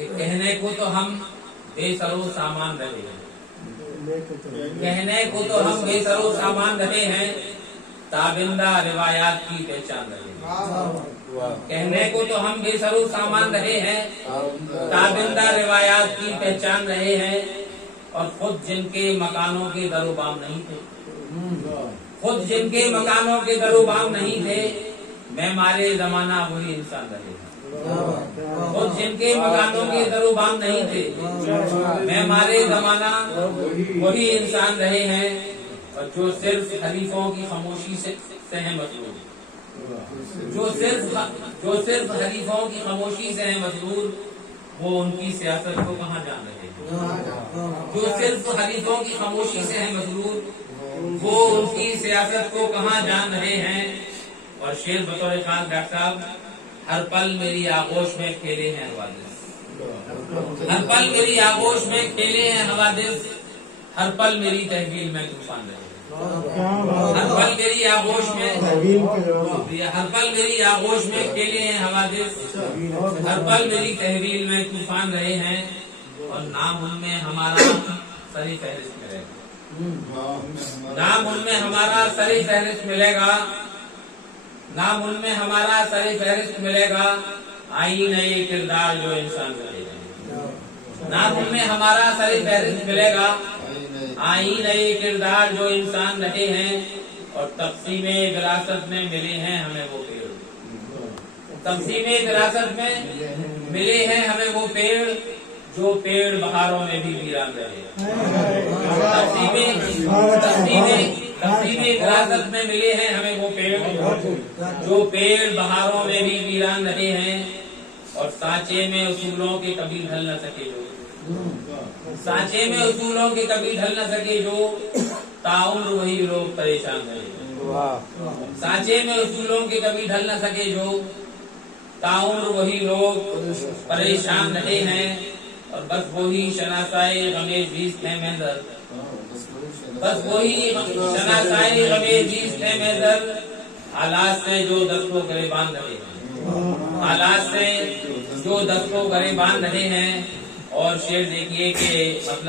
کہ کہنے کو تو ہم بے سرو سامان رہے ہیں، کہنے کو تو ہم بے سرو سامان رہے ہیں، تابندہ روایات کی پہچان رہے ہیں۔ کہنے کو تو ہم بے سرو سامان رہے ہیں، تابندہ روایات کی پہچان رہے ہیں، اور خود جن کے مکانوں کے در و بام نہیں تھے، خود جن کے مکانوں کے در و بام نہیں تھے، میں مارے زمانہ وہی انسان رہے ہیں۔ خود جن کے مکانوں کے در و بام نہیں تھے، میں مارے زمانہ وہی انسان رہے ہیں، اور جو صرف حریفوں کی خاموشی سے ہیں مسرور، جو صرف حریفوں کی خاموشی سے ہیں مسرور، وہ ان کی سیاست کو کہاں جان رہے ہیں۔ جو صرف حریفوں کی خاموشی سے ہیں مسرور، وہ ان کی سیاست کو کہاں جان رہے ہیں۔ اور شعر بطور خاص ڈاکٹر صاحب، ہر پل میری آغوش میں کھیلے ہیں حوادث، ہر پل میری آغوش میں کھیلے ہیں حوادث، ہر پل میری تحویل میں طوفان رہے، ہر پل میری آغوش میں، ہر پل میری آغوش میں کھیلے ہیں حوادث، ہر پل میری تحویل میں طوفان رہے ہیں، اور نام ان میں ہمارا سری فہرست ملے گا، نام ان میں ہمارا سری فہرست ملے گا، نام ان میں ہمارا سری فہرست ملے گا، آئین نئے کردار جو انسان رہے ہیں۔ نام ان میں ہمارا سری فہرست ملے گا، آئین نئے کردار جو انسان رہے ہیں، اور تقسیم وراثت میں ملے ہیں ہمیں وہ پیڑ، تقسیم وراثت میں ملے ہیں ہمیں وہ پیڑ، جو پیڑ بہاروں میں بھی ویران رہے۔ تقسیم وراثت میں ملے ہیں ہمیں وہ پیڑ، جو پیڑ بہاروں میں بھی ویران رہے ہیں، اور سانچے میں اصولوں کے کبھی ڈھل نہ سکے جو، سانچے میں اصولوں کے کبھی ڈھل نہ سکے جو، تعاون وہی لوگ پریشان رہے۔ سانچے میں اصولوں کے کبھی ڈھل نہ سکے جو، تعاون وہی لوگ پریشان رہے ہیں، اور بس وہی شناسائے غمِ زیست ہے محضر، بس وہی شناسائے غمِ زیست ہے محضر، حالات سے جو دست و گریبان رہے ہیں، حالات سے جو دست و گریبان رہے ہیں۔ اور شعر دیکھیے کہ مطلب